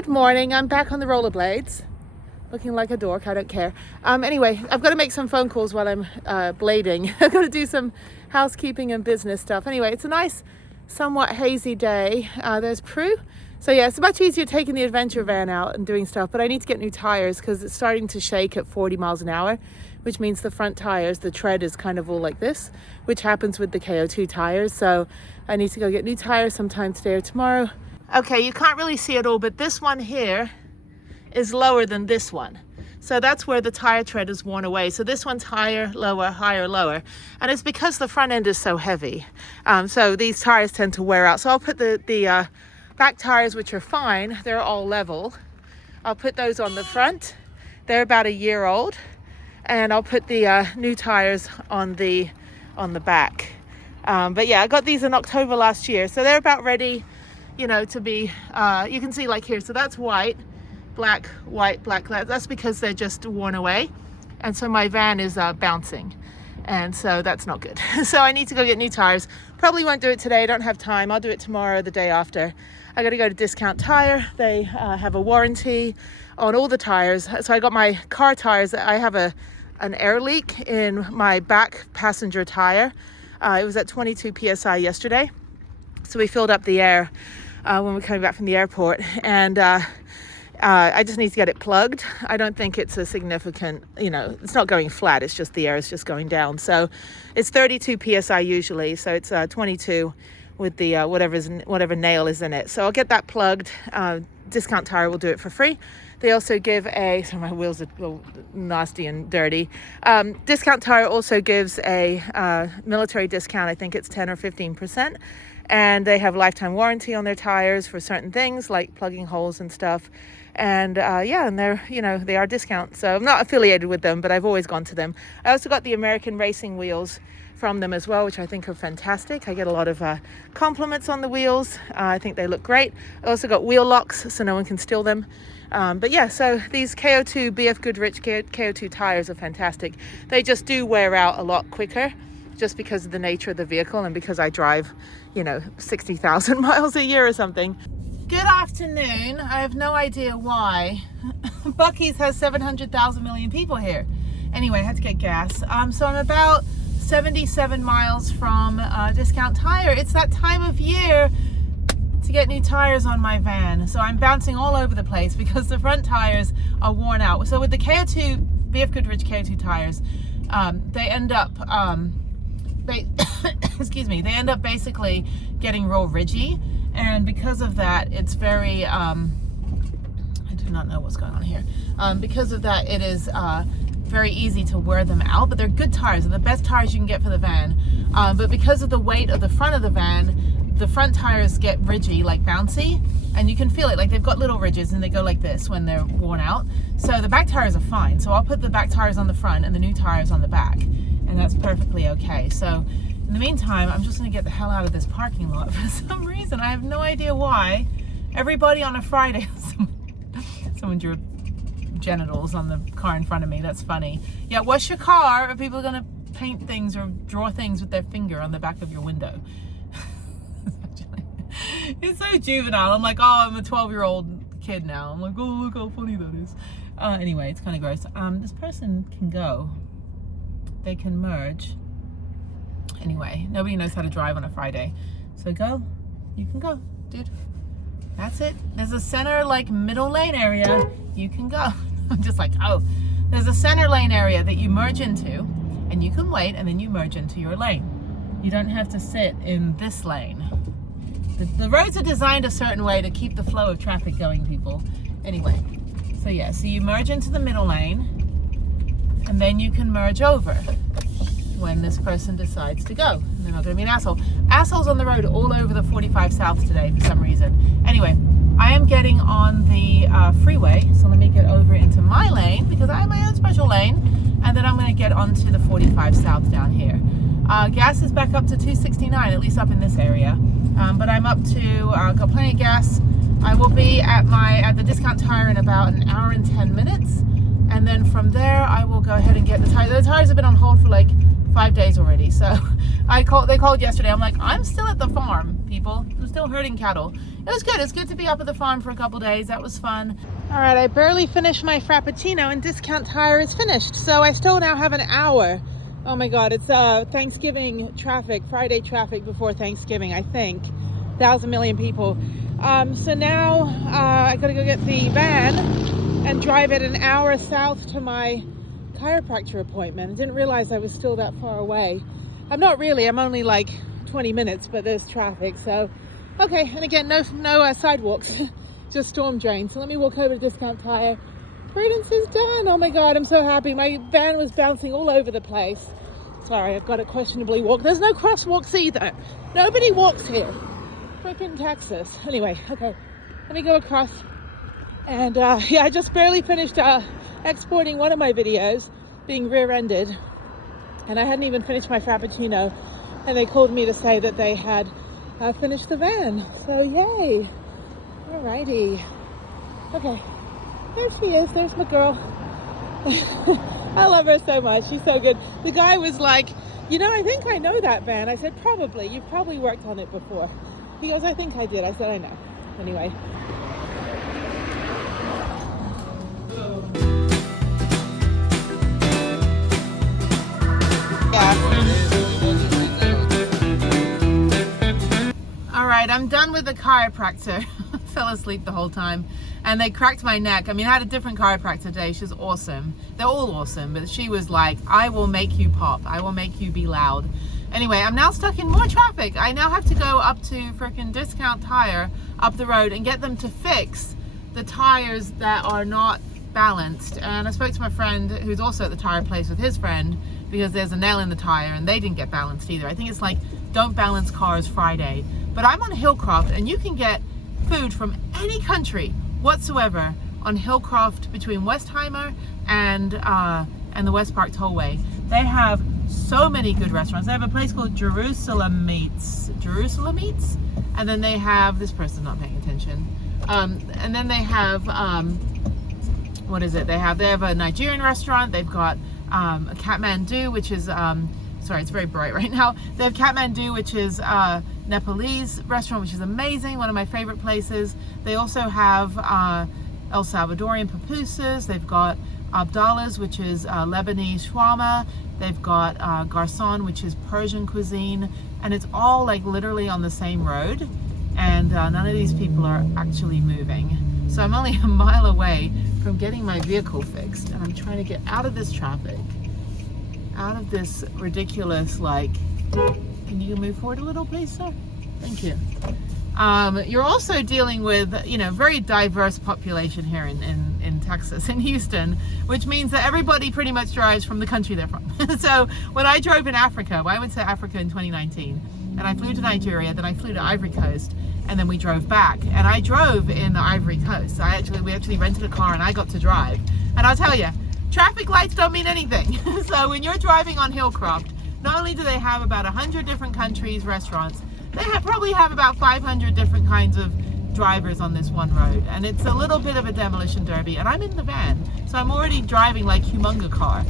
Good morning. I'm back on the rollerblades, looking like a dork. I don't care. Anyway, I've got to make some phone calls while I'm blading. I've got to do some housekeeping and business stuff. Anyway, it's a nice, somewhat hazy day. There's Prue. So yeah, it's much easier taking the adventure van out and doing stuff, but I need to get new tires because it's starting to shake at 40 miles an hour, which means the front tires, the tread is kind of all like this, which happens with the KO2 tires. So I need to go get new tires sometime today or tomorrow. Okay, you can't really see it all, but this one here is lower than this one. So that's where the tire tread is worn away. So this one's higher, lower, higher, lower. And it's because the front end is so heavy. So these tires tend to wear out. So I'll put the back tires, which are fine, they're all level. I'll put those on the front. They're about a year old. And I'll put the new tires on the back. But yeah, I got these in October last year. So they're about ready, you know, to be, you can see like here. So that's white, black, white, black. That's because they're just worn away. And so my van is bouncing. And so that's not good. So I need to go get new tires. Probably won't do it today. I don't have time. I'll do it tomorrow, the day after. I got to go to Discount Tire. They have a warranty on all the tires. So I got my car tires. I have an air leak in my back passenger tire. It was at 22 PSI yesterday. So we filled up the air when we're coming back from the airport. And I just need to get it plugged. I don't think it's a significant, you know, it's not going flat. It's just the air is just going down. So it's 32 PSI usually. So it's 22 with the whatever nail is in it. So I'll get that plugged. Discount Tire will do it for free. They also give so my wheels are nasty and dirty. Discount Tire also gives a military discount. I think it's 10 or 15%. And they have lifetime warranty on their tires for certain things like plugging holes and stuff. And yeah, and they're, you know, they are discount. So I'm not affiliated with them, but I've always gone to them. I also got the American racing wheels from them as well, which I think are fantastic. I get a lot of compliments on the wheels. I think they look great. I also got wheel locks so no one can steal them. But yeah, so these KO2 BF Goodrich KO2 tires are fantastic. They just do wear out a lot quicker just because of the nature of the vehicle and because I drive, you know, 60,000 miles a year or something. Good afternoon. I have no idea why. Buc-ee's has 700,000 million people here. Anyway, I had to get gas. So I'm about 77 miles from Discount Tire. It's that time of year to get new tires on my van. So I'm bouncing all over the place because the front tires are worn out. So with the KO2, BF Goodrich KO2 tires, they end up, excuse me, they end up basically getting real ridgy. And because of that, it's very, I do not know what's going on here. Because of that, it is very easy to wear them out, but they're good tires. They're the best tires you can get for the van. But because of the weight of the front of the van, the front tires get ridgy, like bouncy, and you can feel it. Like they've got little ridges and they go like this when they're worn out. So the back tires are fine. So I'll put the back tires on the front and the new tires on the back, and that's perfectly okay. So in the meantime, I'm just gonna get the hell out of this parking lot for some reason. I have no idea why. Everybody on a Friday, someone drew genitals on the car in front of me. That's funny. Yeah, wash your car, or people are gonna paint things or draw things with their finger on the back of your window. It's so juvenile. I'm like, oh, I'm a 12-year-old kid now. I'm like, oh, look how funny that is. Anyway, it's kind of gross. This person can go. They can merge. Anyway, nobody knows how to drive on a Friday. So go. You can go, dude. That's it. There's a center, like, middle lane area. You can go. I'm just like, oh. There's a center lane area that you merge into, and you can wait, and then you merge into your lane. You don't have to sit in this lane. The roads are designed a certain way to keep the flow of traffic going, people. Anyway, so yeah, so you merge into the middle lane, and then you can merge over when this person decides to go. And they're not going to be an asshole. Assholes on the road all over the 45 South today for some reason. Anyway, I am getting on the freeway, so let me get over into my lane because I have my own special lane, and then I'm going to get onto the 45 South down here. Gas is back up to 269, at least up in this area. But I'm up to, got plenty of gas. I will be at the Discount Tire in about an hour and 10 minutes. And then from there, I will go ahead and get the tires. The tires have been on hold for like 5 days already. So They called yesterday. I'm like, I'm still at the farm, people. I'm still herding cattle. It was good. It's good to be up at the farm for a couple days. That was fun. All right, I barely finished my Frappuccino and Discount Tire is finished. So I still now have an hour. Oh my God, it's Thanksgiving traffic, Friday traffic before Thanksgiving, I think. 1,000 million people. So now I gotta go get the van and drive it an hour south to my chiropractor appointment. I didn't realize I was still that far away. I'm not really, I'm only like 20 minutes, but there's traffic, so. Okay, and again, no sidewalks, just storm drains. So let me walk over to Discount Tire. Prudence is done. Oh my God, I'm so happy. My van was bouncing all over the place. Sorry, I've got to questionably walk. There's no crosswalks either. Nobody walks here. Frickin' Texas. Anyway, okay, let me go across. And yeah, I just barely finished exporting one of my videos, being rear-ended. And I hadn't even finished my Frappuccino. And they called me to say that they had finished the van. So yay. Alrighty. Okay. There she is. There's my girl. I love her so much. She's so good. The guy was like, you know, I think I know that van. I said, probably. You've probably worked on it before. He goes, I think I did. I said, I know. Anyway. All right, I'm done with the chiropractor. Fell asleep the whole time and they cracked my neck. I mean, I had a different chiropractor today. She's awesome. They're all awesome, but she was like, I will make you pop. I will make you be loud. Anyway, I'm now stuck in more traffic. I now have to go up to frickin' Discount Tire up the road and get them to fix the tires that are not balanced. And I spoke to my friend who's also at the tire place with his friend because there's a nail in the tire and they didn't get balanced either. I think it's like Don't Balance Cars Friday. But I'm on Hillcroft and you can get food from any country whatsoever on Hillcroft between Westheimer and the West Park Tollway. They have so many good restaurants. They have a place called Jerusalem Meats, and then they have, this person's not paying attention, and then they have what is it? They have a Nigerian restaurant. They've got a Kathmandu, which is sorry, it's very bright right now. They have Kathmandu, which is Nepalese restaurant, which is amazing, one of my favorite places. They also have El Salvadorian pupusas. They've got Abdallah's, which is Lebanese shawarma. They've got Garçon, which is Persian cuisine, and it's all like literally on the same road, and none of these people are actually moving. So I'm only a mile away from getting my vehicle fixed, and I'm trying to get out of this traffic, out of this ridiculous, like, can you move forward a little, please, sir? Thank you. You're also dealing with, you know, very diverse population here in Texas, in Houston, which means that everybody pretty much drives from the country they're from. So when I drove in Africa, well, I went to Africa in 2019, and I flew to Nigeria, then I flew to Ivory Coast, and then we drove back. And I drove in the Ivory Coast. We actually rented a car and I got to drive. And I'll tell you, traffic lights don't mean anything. So when you're driving on Hillcroft, not only do they have about 100 different countries, restaurants, they probably have about 500 different kinds of drivers on this one road. And it's a little bit of a demolition derby. And I'm in the van, so I'm already driving like humonga car.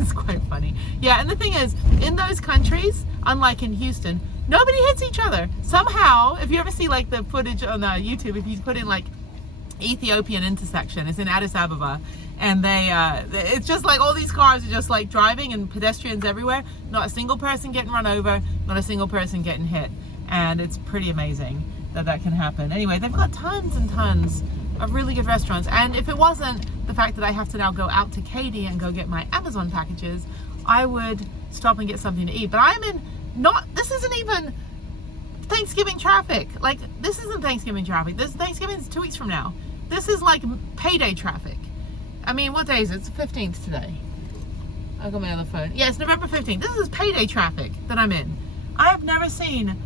It's quite funny. Yeah, and the thing is, in those countries, unlike in Houston, nobody hits each other. Somehow, if you ever see like the footage on YouTube, if you put in like Ethiopian intersection, it's in Addis Ababa, and it's just like all these cars are just like driving and pedestrians everywhere. Not a single person getting run over, not a single person getting hit. And it's pretty amazing that can happen. Anyway, they've got tons and tons of really good restaurants. And if it wasn't the fact that I have to now go out to Katy and go get my Amazon packages, I would stop and get something to eat. But I'm in this isn't even Thanksgiving traffic. Like, this isn't Thanksgiving traffic. This Thanksgiving's 2 weeks from now. This is like payday traffic. I mean, what day is it? It's the 15th today. I've got my other phone. Yeah, it's November 15th. This is payday traffic that I'm in. I have never seen,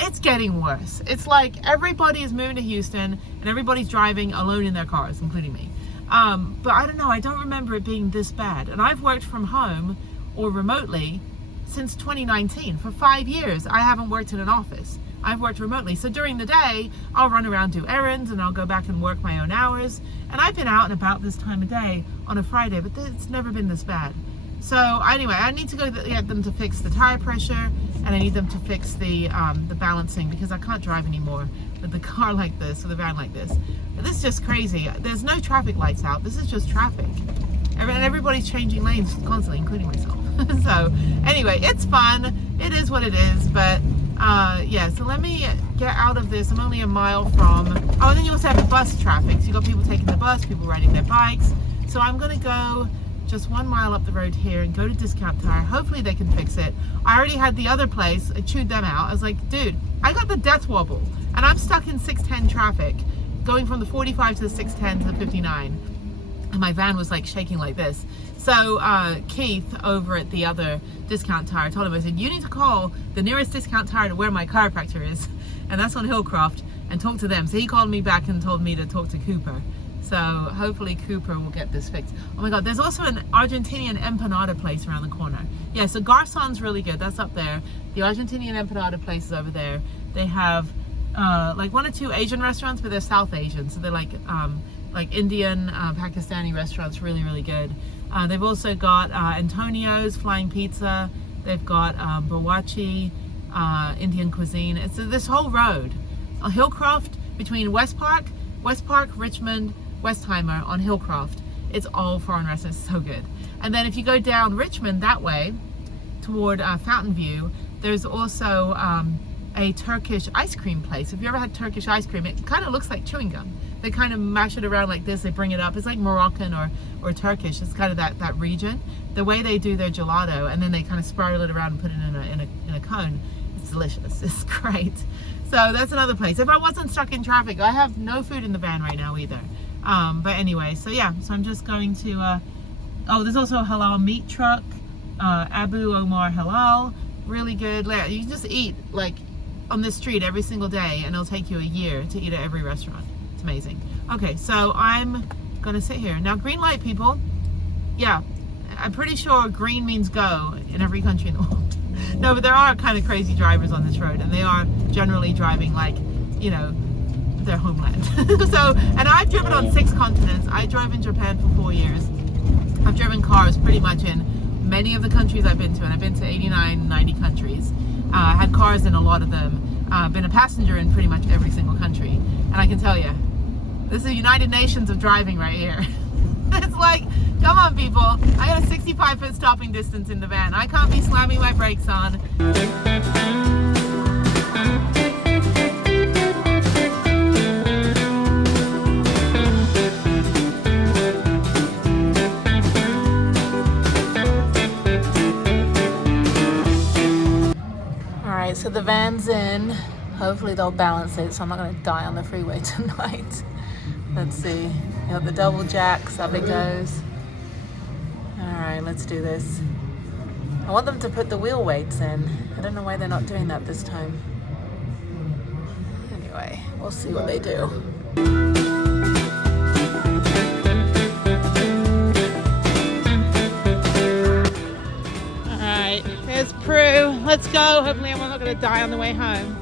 it's getting worse. It's like everybody is moving to Houston and everybody's driving alone in their cars, including me. But I don't know, I don't remember it being this bad. And I've worked from home or remotely since 2019. For 5 years, I haven't worked in an office. I've worked remotely. So during the day, I'll run around, do errands, and I'll go back and work my own hours. And I've been out and about this time of day on a Friday, but it's never been this bad. So anyway, I need to go get them to fix the tire pressure, and I need them to fix the balancing, because I can't drive anymore with the car like this, with the van like this. But this is just crazy. There's no traffic lights out. This is just traffic. And everybody's changing lanes constantly, including myself. So anyway, it's fun. It is what it is. But yeah, so let me get out of this. I'm only a mile from, oh, and then you also have the bus traffic. So you've got people taking the bus, people riding their bikes. So I'm going to go just 1 mile up the road here and go to Discount Tire. Hopefully they can fix it. I already had the other place. I chewed them out. I was like, dude, I got the death wobble and I'm stuck in 610 traffic going from the 45 to the 610 to the 59. And my van was like shaking like this. So Keith over at the other Discount Tire told him, I said, you need to call the nearest Discount Tire to where my chiropractor is. And that's on Hillcroft, and talk to them. So he called me back and told me to talk to Cooper. So hopefully Cooper will get this fixed. Oh my God, there's also an Argentinian empanada place around the corner. Yeah, so Garzon's really good. That's up there. The Argentinian empanada place is over there. They have like 1 or 2 Asian restaurants, but they're South Asian. So they're like Indian, Pakistani restaurants, really, really good. They've also got Antonio's Flying Pizza. They've got Bawachi, Indian cuisine. It's this whole road. Hillcroft, between West Park, Richmond, Westheimer on Hillcroft. It's all foreign restaurants, so good. And then if you go down Richmond that way, toward Fountain View, there's also a Turkish ice cream place. If you ever had Turkish ice cream, it kind of looks like chewing gum. They kind of mash it around like this, they bring it up. It's like Moroccan or Turkish. It's kind of that region. The way they do their gelato, and then they kind of spiral it around and put it in a cone. It's delicious. It's great. So that's another place. If I wasn't stuck in traffic, I have no food in the van right now either. But anyway, so yeah, so I'm just going to, oh, there's also a halal meat truck, Abu Omar Halal, really good. You just eat like on this street every single day, and it'll take you a year to eat at every restaurant. It's amazing. Okay, so I'm gonna sit here. Now, green light, people. Yeah, I'm pretty sure green means go in every country in the world. No, but there are kind of crazy drivers on this road, and they are generally driving like, you know, their homeland. So, and I've driven on 6 continents. I drove in Japan for 4 years. I've driven cars pretty much in many of the countries I've been to, and I've been to 89, 90 countries. I had cars in a lot of them. Been a passenger in pretty much every single country. And I can tell you, this is the United Nations of driving right here. It's like, come on people, I got a 65-foot stopping distance in the van. I can't be slamming my brakes on. Alright, so the van's in. Hopefully they'll balance it so I'm not going to die on the freeway tonight. Let's see. You got the double jacks, up it goes. Alright, let's do this. I want them to put the wheel weights in. I don't know why they're not doing that this time. Anyway, we'll see what they do. Alright, there's Prue. Let's go. Hopefully I'm not going to die on the way home.